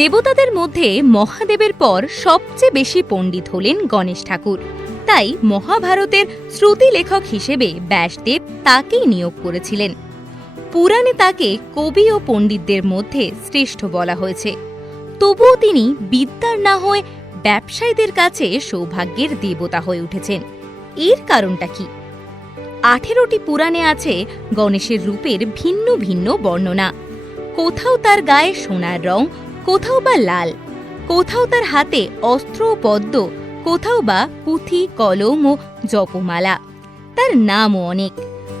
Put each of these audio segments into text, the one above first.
দেবতাদের মধ্যে মহাদেবের পর সবচেয়ে বেশি পণ্ডিত হলেন গণেশ ঠাকুর। তাই মহাভারতের শ্রুতি লেখক হিসেবে ব্যাসদেব তাকেই নিয়োগ করেছিলেন। পুরাণে তাকে কবি ও পণ্ডিতদের মধ্যে শ্রেষ্ঠ বলা হয়েছে। তবুও তিনি বিদ্যার না হয়ে ব্যবসায়ীদের কাছে সৌভাগ্যের দেবতা হয়ে উঠেছেন। এর কারণটা কি? 18টি পুরাণে আছে গণেশের রূপের ভিন্ন ভিন্ন বর্ণনা। কোথাও তার গায়ে সোনার রং, কোথাও বা লাল, কোথাও তার হাতে অস্ত্র ও পদ্ম, কোথাও বা পুঁথি, কলম ও জপমালা। তার নামও অনেক: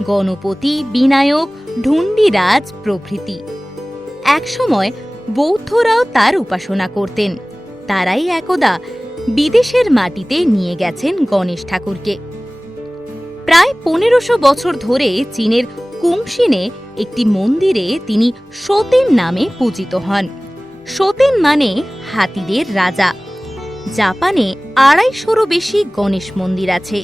গণপতি, বিনায়ক, ঢুন্ডিরাজ প্রভৃতি। একসময় বৌদ্ধরাও তার উপাসনা করতেন। তারাই একদা বিদেশের মাটিতে নিয়ে গেছেন গণেশ ঠাকুরকে। প্রায় 1500 বছর ধরে চীনের কুংশিনে একটি মন্দিরে তিনি সতেন নামে পূজিত হন। সতেন মানে হাতিদের রাজা। জাপানে 250-রও বেশি গণেশ মন্দির আছে।